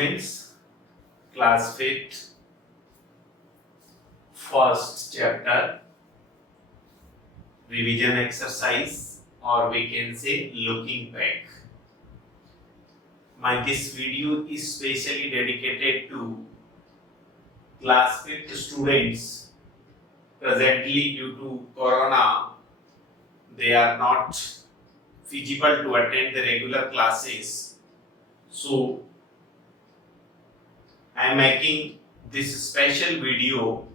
Students, class 5th, first chapter, revision exercise, or we can say looking back. This video is specially dedicated to class 5th students. Presently, due to Corona, they are not feasible to attend the regular classes. So, I am making this special video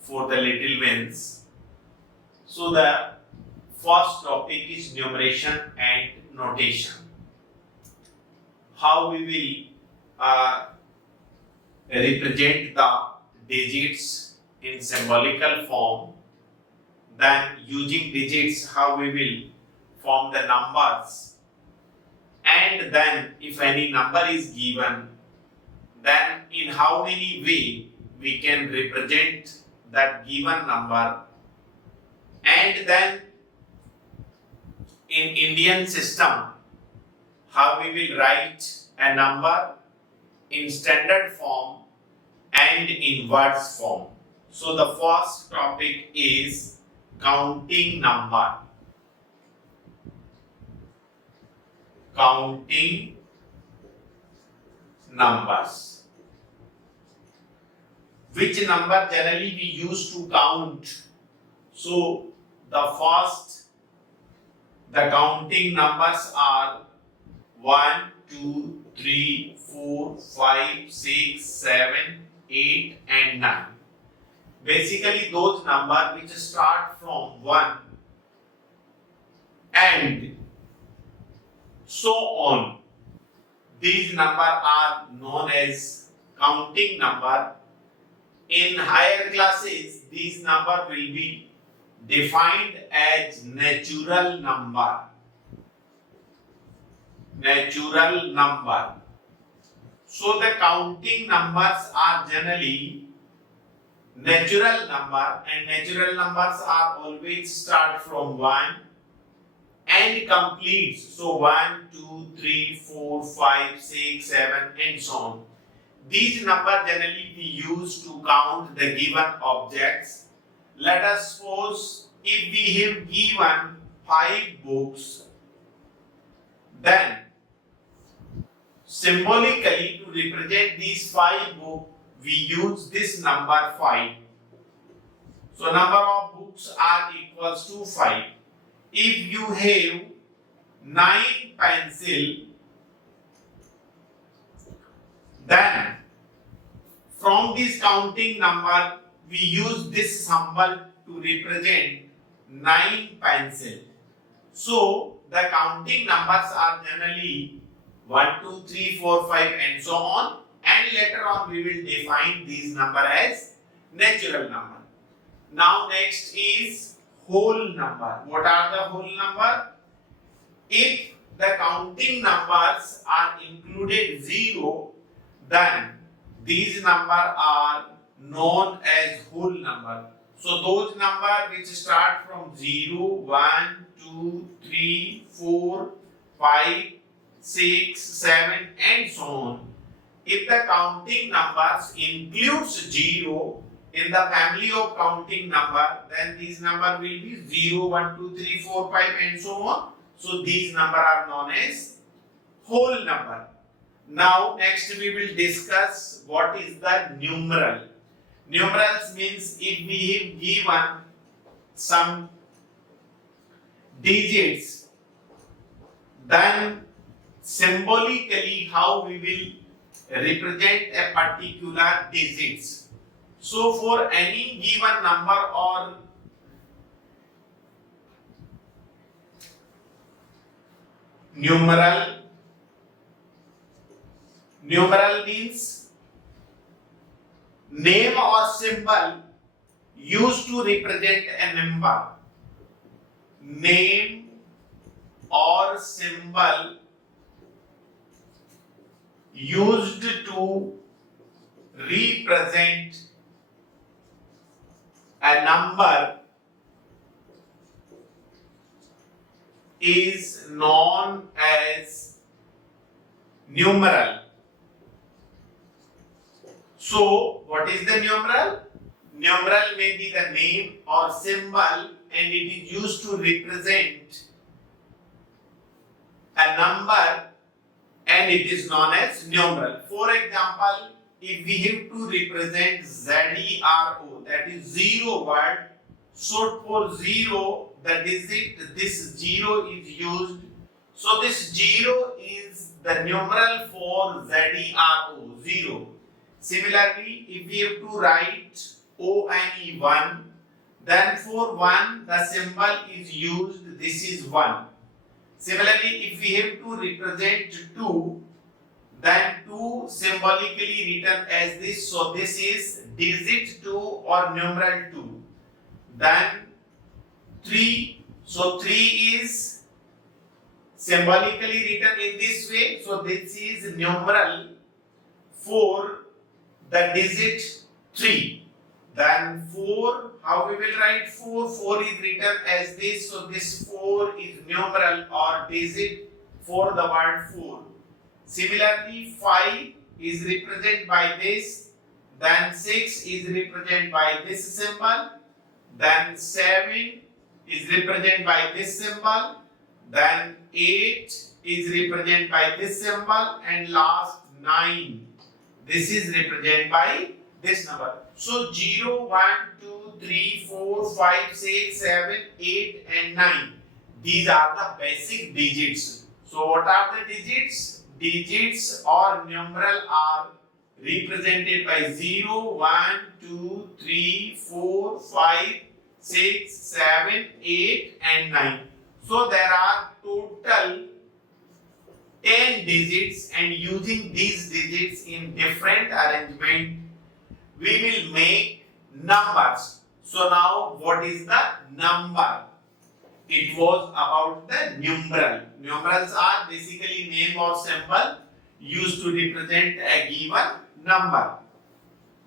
for the little ones. So, the first topic is numeration and notation. How we will represent the digits in symbolical form. Then, using digits, how we will form the numbers. And then, if any number is given, then in how many way we can represent that given number. And then in Indian system, how we will write a number in standard form and in words form. So the first topic is counting number. Counting numbers. Which number generally we use to count? So the counting numbers are 1, 2, 3, 4, 5, 6, 7, 8 and 9. Basically those numbers which start from 1 and so on. These numbers are known as counting number. In higher classes, these numbers will be defined as natural number. Natural number. So the counting numbers are generally natural number, and natural numbers are always start from 1 and completes. So 1, 2, 3, 4, 5, 6, 7 and so on. These numbers generally we use to count the given objects. Let us suppose if we have given 5 books, then symbolically to represent these 5 books, we use this number 5. So number of books are equals to 5. If you have 9 pencils, then from this counting number, we use this symbol to represent 9 pencils. So the counting numbers are generally 1, 2, 3, 4, 5 and so on. And later on we will define these numbers as natural number. Now next is whole number. What are the whole number? If the counting numbers are included 0, then these numbers are known as whole number. So those numbers which start from 0, 1, 2, 3, 4, 5, 6, 7 and so on. If the counting numbers includes 0 in the family of counting number, then these numbers will be 0, 1, 2, 3, 4, 5 and so on. So these numbers are known as whole number. Now next we will discuss what is the numeral. Numerals means if we have given some digits, then symbolically how we will represent a particular digits. So for any given number or numeral means name or symbol used to represent a number. Name or symbol used to represent a number is known as numeral. So what is the numeral? Numeral may be the name or symbol, and it is used to represent a number, and it is known as numeral. For example, if we have to represent ZERO, that is zero word, so for zero, the digit, this zero is used. So this zero is the numeral for ZERO, zero. Similarly, if we have to write ONE, 1, then for 1, the symbol is used, this is 1. Similarly, if we have to represent 2, then 2 symbolically written as this, so this is digit 2 or numeral 2. Then 3, so 3 is symbolically written in this way, so this is numeral for the digit 3. Then 4, how we will write 4? 4 is written as this, so this 4 is numeral or digit for the word 4. Similarly, 5 is represented by this, then 6 is represented by this symbol, then 7 is represented by this symbol, then 8 is represented by this symbol, and last 9, this is represented by this number. So 0, 1, 2, 3, 4, 5, 6, 7, 8 and 9. These are the basic digits. So what are the digits? Digits or numeral are represented by 0, 1, 2, 3, 4, 5, 6, 7, 8 and 9. So there are total 10 digits, and using these digits in different arrangement, we will make numbers. So now what is the number? It was about the numeral. Numerals are basically name or symbol used to represent a given number.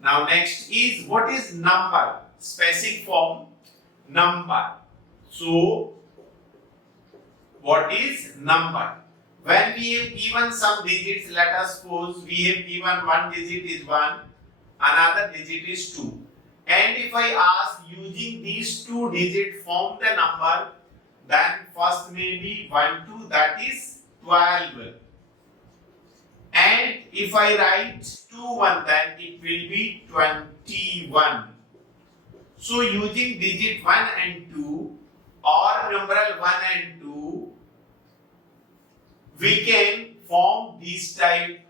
Now next is, what is number? Specific form, number. So what is number? When we have given some digits, let us suppose we have given one digit is 1, another digit is 2. And if I ask using these two digits form the number, then first may be 1, 2, that is 12. And if I write 2, 1, then it will be 21. So using digit 1 and 2 or numeral 1 and 2, we can form this type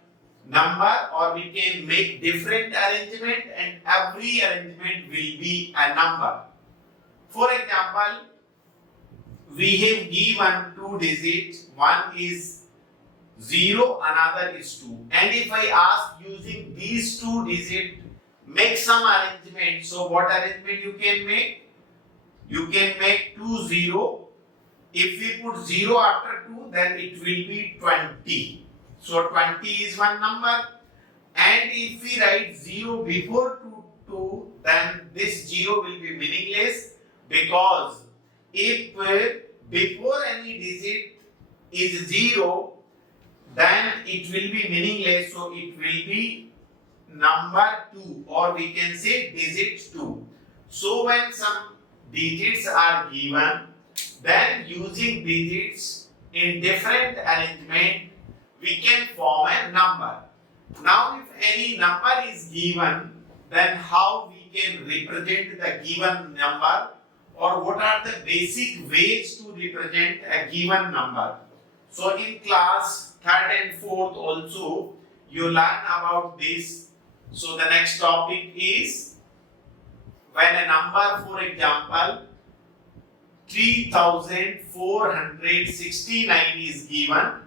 number, or we can make different arrangement, and every arrangement will be a number. For example, we have given two digits, one is 0, another is 2. And if I ask using these two digits, make some arrangement, so what arrangement you can make? You can make 2, 0. If we put 0 after 2, then it will be 20. So 20 is one number. And if we write 0 before 2, then this 0 will be meaningless, because if before any digit is 0, then it will be meaningless. So it will be number 2, or we can say digit 2. So when some digits are given, then using digits in different arrangement, we can form a number. Now if any number is given, then how we can represent the given number, or what are the basic ways to represent a given number? So in class 3rd and 4th also you learn about this. So the next topic is when a number, for example 3469 is given,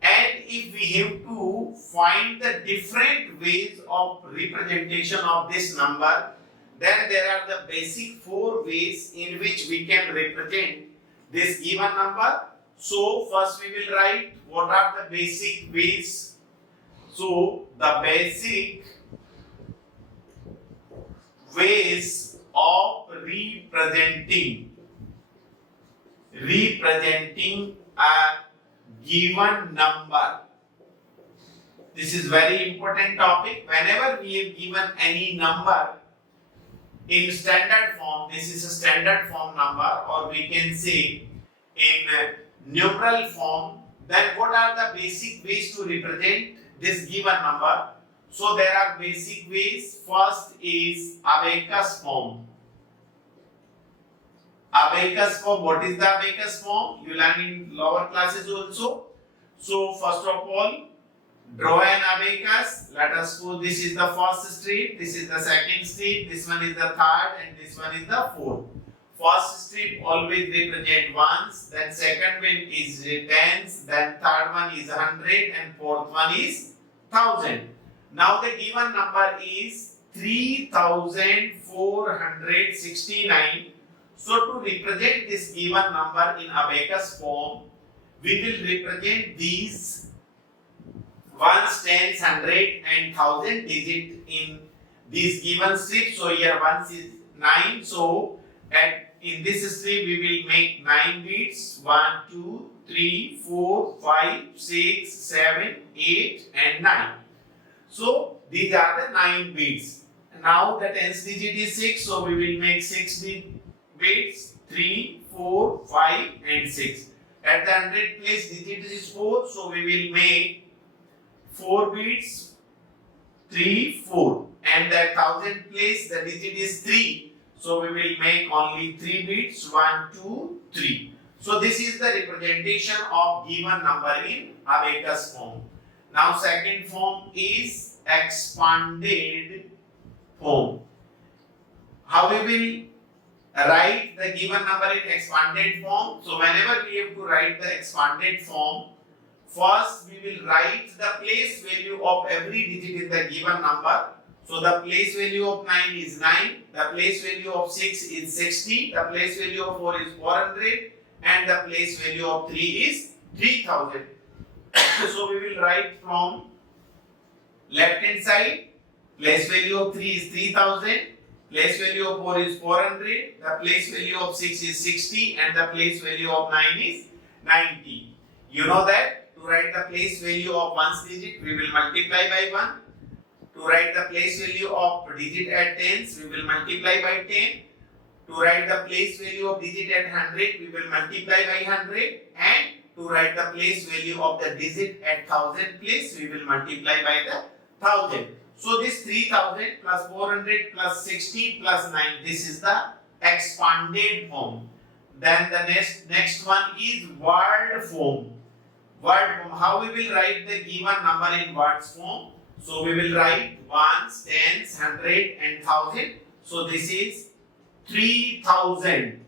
and if we have to find the different ways of representation of this number, then there are the basic 4 ways in which we can represent this given number. So first we will write what are the basic ways. So the basic ways of representing a given number. This is very important topic. Whenever we have given any number in standard form, this is a standard form number, or we can say in numeral form, then what are the basic ways to represent this given number? So there are basic ways. First is abacus form. Abacus form, what is the abacus form? You learn in lower classes also. So first of all, draw an abacus. Let us suppose this is the first strip, this is the second strip, this one is the third, and this one is the fourth. First strip always represent ones, then second one is tens, then third one is 100, and fourth one is 1000. Now the given number is 3469. So to represent this given number in abacus form, we will represent these ones, tens, 100 and 1000 digit in these given strips. So here ones is 9. So in this strip we will make 9 bits. 1, 2, 3, 4, 5, 6, 7, 8 and 9. So these are the 9 bits. Now the tens digit is 6. So we will make 6 bits. 3, 4, 5 and 6. At the 100 place digit is 4. So we will make 4 bits. 3, 4. And the 1000 place the digit is 3. So we will make only 3 bits. 1, 2, 3. So this is the representation of given number in abacus form. Now second form is expanded form. How we will write the given number in expanded form? So whenever we have to write the expanded form, first we will write the place value of every digit in the given number. So the place value of 9 is 9, the place value of 6 is 60, the place value of 4 is 400, and the place value of 3 is 3000. So we will write from left hand side, place value of 3 is 3000, place value of 4 is 400, the place value of 6 is 60, and the place value of 9 is 90. You know that to write the place value of one's digit, we will multiply by 1. To write the place value of digit at tens, we will multiply by 10. To write the place value of digit at 100, we will multiply by 100. And to write the place value of the digit at 1000 place, we will multiply by the 1000. So this 3000 plus 400 plus 60 plus 9, this is the expanded form. Then the next one is word form. Word form. How we will write the given number in words form? So we will write ones, tens, 100 and 1000. So this is 3000,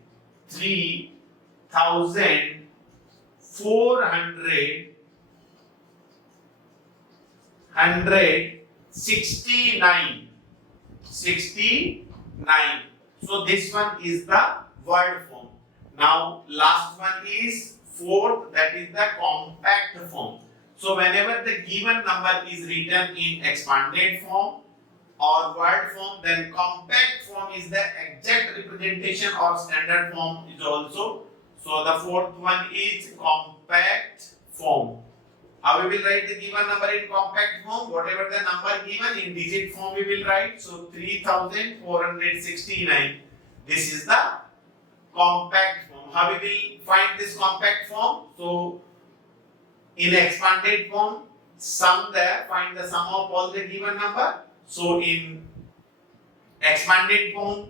469. So this one is the word form. Now last one is fourth, that is the compact form. So whenever the given number is written in expanded form or word form, then compact form is the exact representation of standard form is also. So the fourth one is compact form. How we will write the given number in compact form? Whatever the number given in digit form we will write. So 3469. This is the compact form. How we will find this compact form? So in expanded form, sum there, find the sum of all the given number. So in expanded form,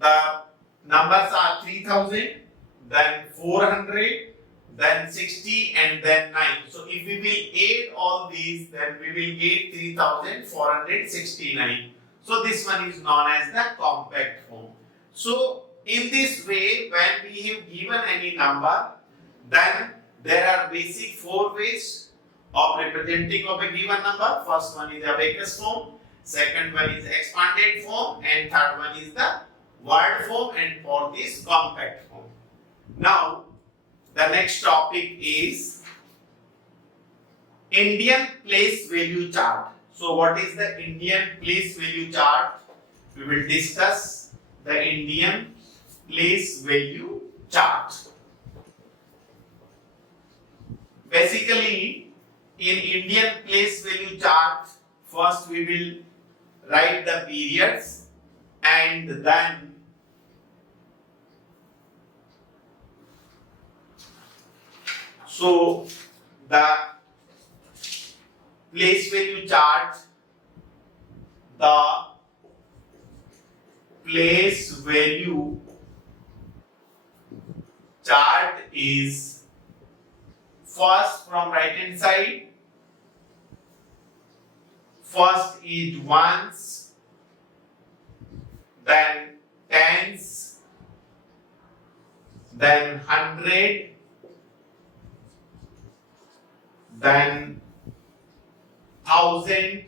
the numbers are 3000, then 400, then 60 and then 9. So if we will add all these, then we will get 3469. So this one is known as the compact form. So in this way, when we have given any number, then there are basic 4 ways of representing of a given number. First one is abacus form, second one is expanded form, and third one is the word form, and fourth is compact form. Now the next topic is Indian place value chart. So what is the Indian place value chart? We will discuss the Indian place value chart. Basically, in Indian place value chart, first we will write the periods and then so the place value chart, the place value chart is first from right hand side. First is ones, then tens, then hundred, then thousand,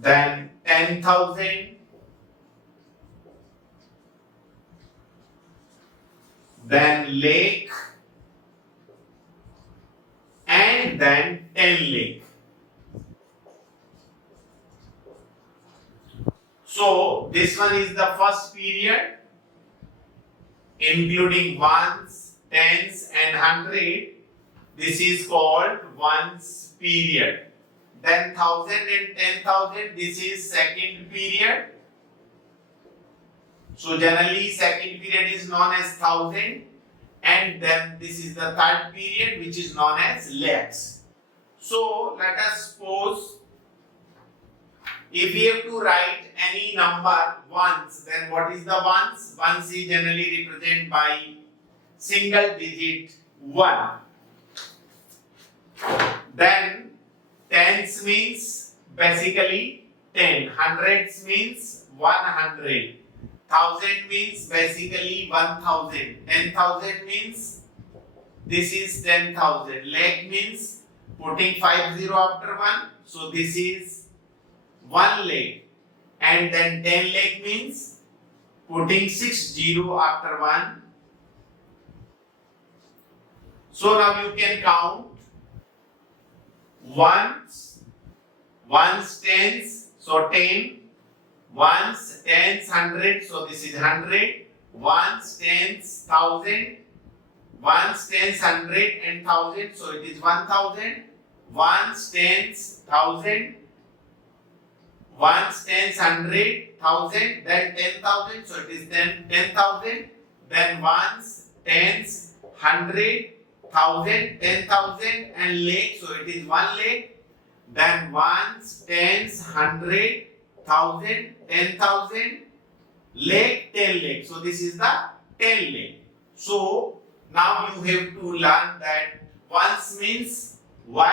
then 10,000, then lakh, and then 10 lakh. So this one is the first period, including ones, tens, and hundred. This is called ones period. Then 1,000 and 10,000. This is second period. So generally second period is known as 1,000, and then this is the third period, which is known as lakhs. So let us suppose if we have to write any number ones, then what is the ones? Ones is generally represented by single digit 1. Then tens means basically 10, hundreds means 100, 1,000 means basically 1,000, 10,000 means this is 10,000, lakh means putting 50 after 1, so this is 1 lakh, and then 10 lakh means putting 60 after 1. So now you can count ones, tens, so 10, ones, tens, 100, so this is 100, ones, tens, 1,000, ones, tens, 100, and 1,000, so it is 1,000, ones, tens, 1,000, ones, tens, 100, 1,000, then 10,000, so it is 10,000, then ones, tens, 100, 1,000, 10,000, and lakh, so it is 1 lakh, then ones, tens, 100, 1,000, 10,000, lakh, 10 lakh, so this is the 10 lakh. So now you have to learn that ones means 1,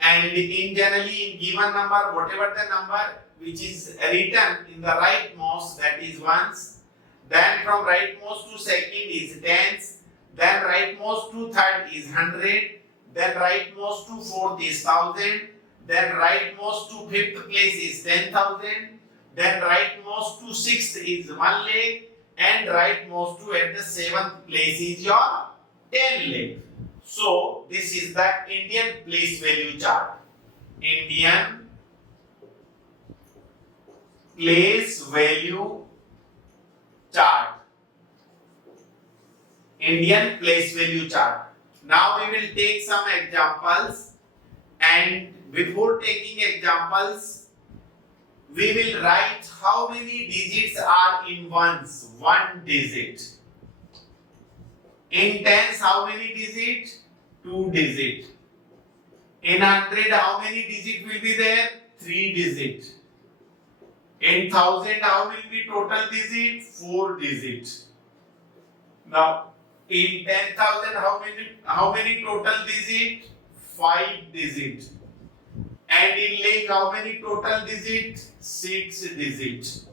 and in generally in given number, whatever the number which is written in the rightmost, that is ones, then from rightmost to second is tens, then rightmost to third is 100, then rightmost to fourth is 1,000, then rightmost to fifth place is 10,000, then rightmost to sixth is 1 lakh, and rightmost to at the seventh place is your 10 lakh. So this is the Indian place value chart. Indian place value chart. Indian place value chart. Now we will take some examples, and before taking examples, we will write how many digits are in ones, 1 digit. In tens, how many digits? 2 digits. In 100, how many digits will be there? 3 digits. In 1,000, how will be total digits? 4 digits. Now, in 10,000, how many total digits? 5 digits. And in lakh, how many total digits? 6 digits.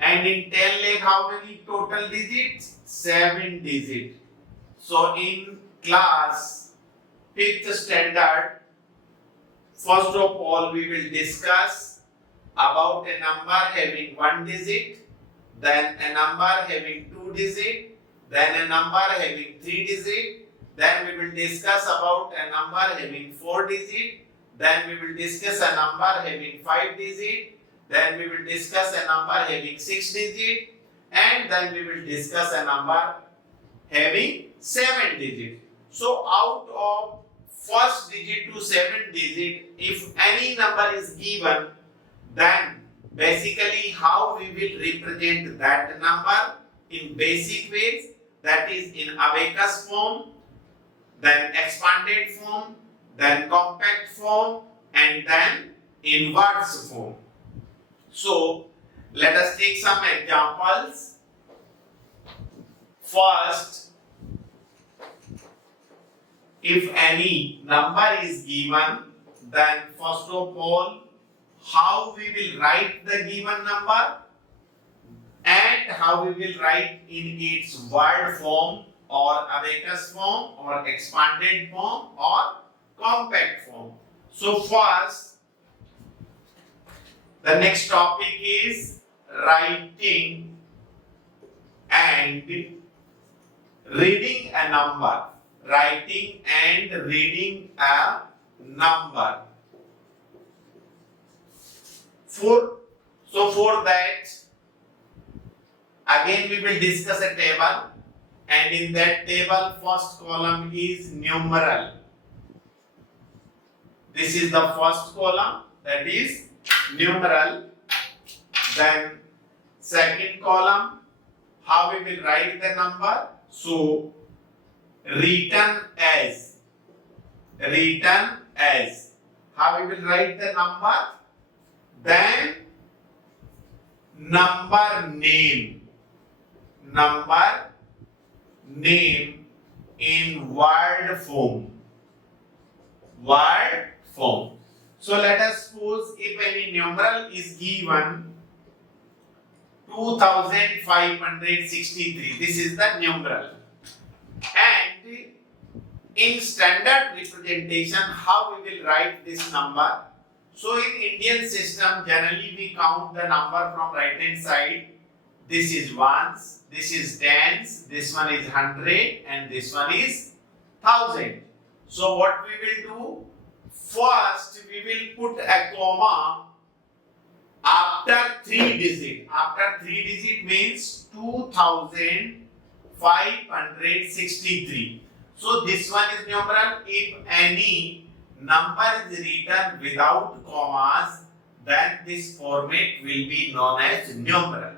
And in 10 lakh, how many total digits? 7 digits. So in class 5th standard, first of all we will discuss about a number having 1 digit, then a number having 2 digits, then a number having 3 digits, then we will discuss about a number having 4 digits, then we will discuss a number having 5 digits, then we will discuss a number having 6 digits, and then we will discuss a number having 7 digits. So out of first digit to seventh digit, if any number is given, then basically how we will represent that number in basic ways, that is in abacus form, then expanded form, then compact form, and then inverse form. So let us take some examples. First, if any number is given, then first of all, how we will write the given number and how we will write in its word form or abacus form or expanded form or compact form. So first, the next topic is writing and reading a number. Writing and reading a number. For that, again we will discuss a table, and in that table first column is numeral. This is the first column, that is numeral. Then second column, how we will write the number? So written as. How we will write the number? Then number name in word form. So let us suppose if any numeral is given 2563, this is the numeral, and in standard representation how we will write this number. So in Indian system, generally we count the number from right hand side. This is ones, this is tens, this one is 100, and this one is 1000. So what we will do? First we will put a comma after 3 digit. After 3 digit means 2563. So this one is numeral. If any number is written without commas, then this format will be known as numeral.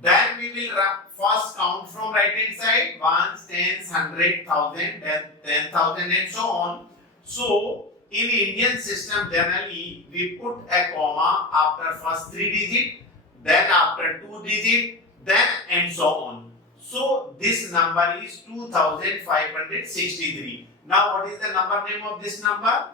Then we will first count from right hand side, ones, tens, 100, 1000, then 10,000 and so on. So in Indian system generally we put a comma after first 3 digit, then after 2 digit, then and so on. So this number is 2563. Now what is the number name of this number?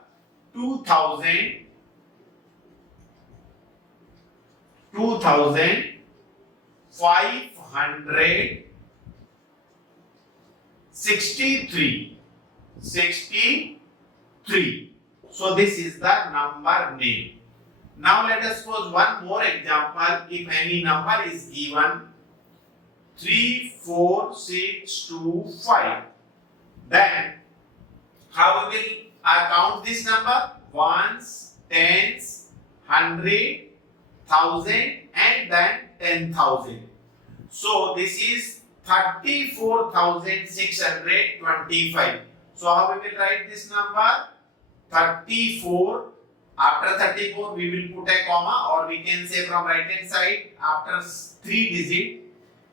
2563. So this is the number name. Now let us suppose one more example. If any number is given 34625, then how we will count this number? Ones, tens, 100, 1000, and then 10,000. So this is 34,625. So how we will write this number? 34. After 34 we will put a comma, or we can say from right hand side after 3 digit.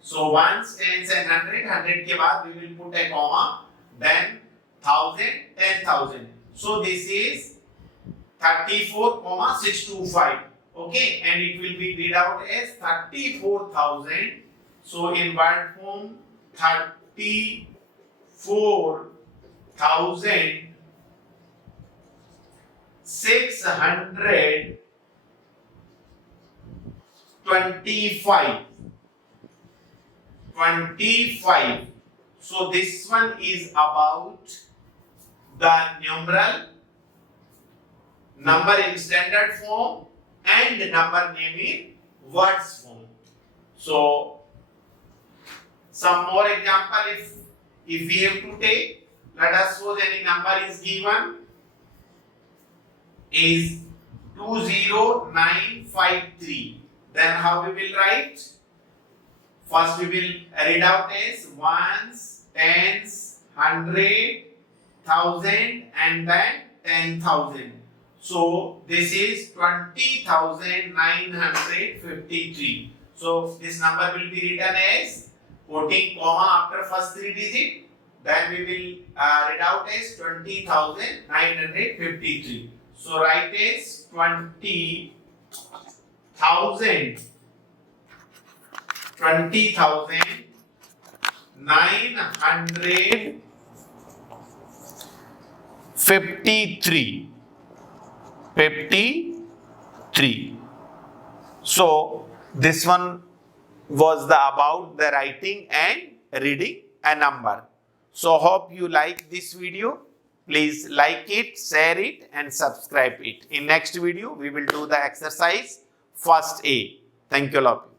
So ones, tens and 100 ke baad we will put a comma, then 1000, 10,000. So this is 34,625. Okay, and it will be read out as 34,000. So in word form, 34,625. So this one is about the numeral, number in standard form, and number name in words form. So some more example, if we have to take, let us suppose any number is given is 20953. Then how we will write? First we will read out as ones, tens, 100, 10,000 and then 10,000. So this is 20,953. So this number will be written as, putting comma after first three digit, then we will read out as 20,953. So write as 20,953. So this one was about the writing and reading a number. So hope you like this video. Please like it, share it and subscribe it. In next video, we will do the exercise first A. Thank you all.